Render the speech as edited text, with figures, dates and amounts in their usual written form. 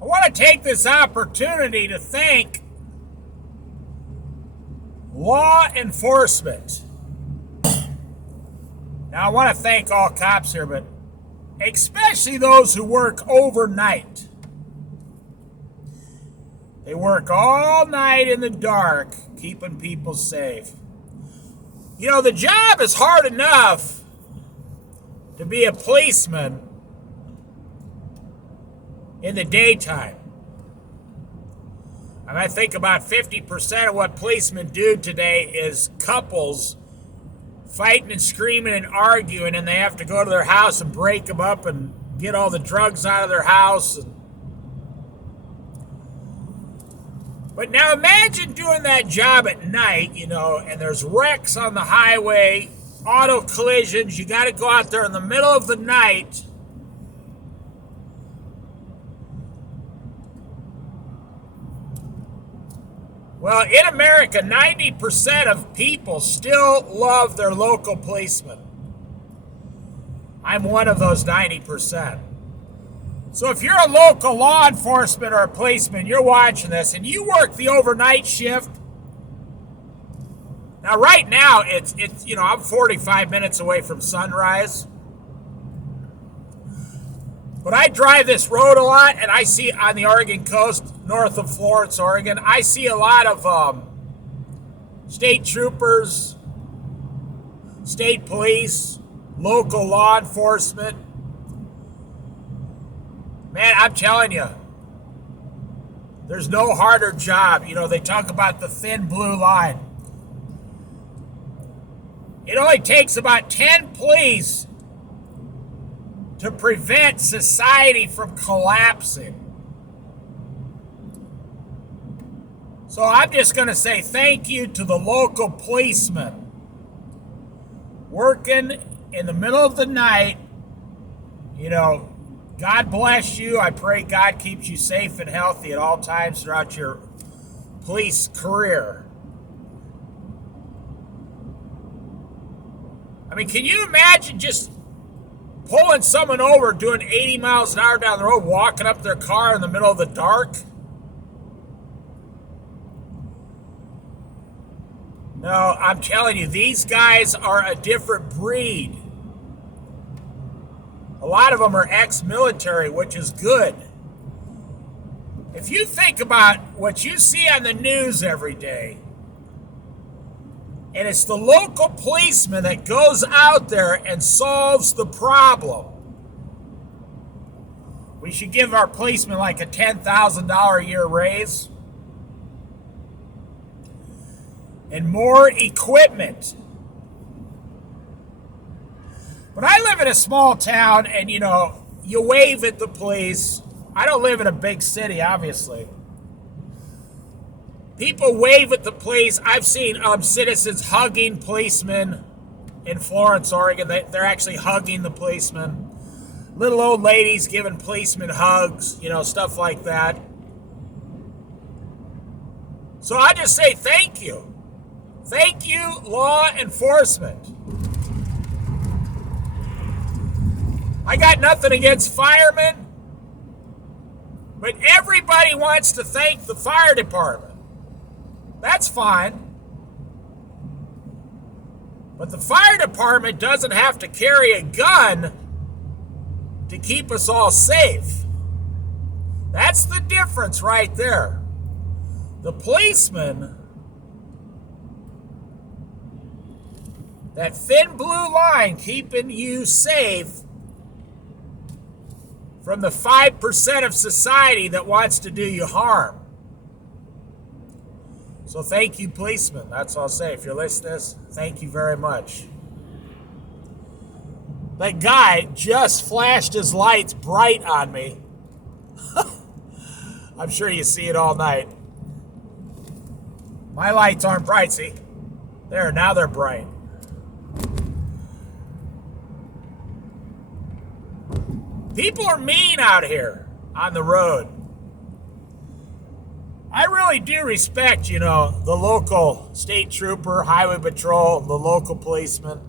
I want to take this opportunity to thank law enforcement. Now, I want to thank all cops here, but especially those who work overnight. They work all night in the dark, keeping people safe. You know, the job is hard enough to be a policeman in the daytime. And I think about 50% of what policemen do today is couples fighting and screaming and arguing, and they have to go to their house and break them up and get all the drugs out of their house. But now imagine doing that job at night, and there's wrecks on the highway, auto collisions. You got to go out there in the middle of the night. Well, in America, 90% of people still love their local policeman. I'm one of those 90%. So if you're a local law enforcement or a policeman, you're watching this, and you work the overnight shift. Now, right now, it's I'm 45 minutes away from sunrise. But I drive this road a lot, and I see on the Oregon coast, north of Florence, Oregon, I see a lot of state troopers, state police, local law enforcement. Man, I'm telling you, there's no harder job. They talk about the thin blue line. It only takes about 10 police to prevent society from collapsing. So I'm just going to say thank you to the local policemen working in the middle of the night. God bless you. I pray God keeps you safe and healthy at all times throughout your police career. I mean, can you imagine just pulling someone over doing 80 miles an hour down the road, walking up their car in the middle of the dark? No, I'm telling you, these guys are a different breed. A lot of them are ex-military, which is good. If you think about what you see on the news every day, and it's the local policeman that goes out there and solves the problem. We should give our policemen like a $10,000 a year raise. And more equipment. But I live in a small town, and you wave at the police. I don't live in a big city, obviously. People wave at the police. I've seen citizens hugging policemen in Florence, Oregon. They're actually hugging the policemen. Little old ladies giving policemen hugs, stuff like that. So I just say thank you. Thank you, law enforcement. I got nothing against firemen, but everybody wants to thank the fire department. That's fine. But the fire department doesn't have to carry a gun to keep us all safe. That's the difference right there. The policeman, that thin blue line keeping you safe from the 5% of society that wants to do you harm. So thank you, policemen. That's all I'll say. If you're listening to this, thank you very much. That guy just flashed his lights bright on me. I'm sure you see it all night. My lights aren't bright, see? There, now they're bright. People are mean out here on the road. I really do respect, the local state trooper, highway patrol, the local policeman.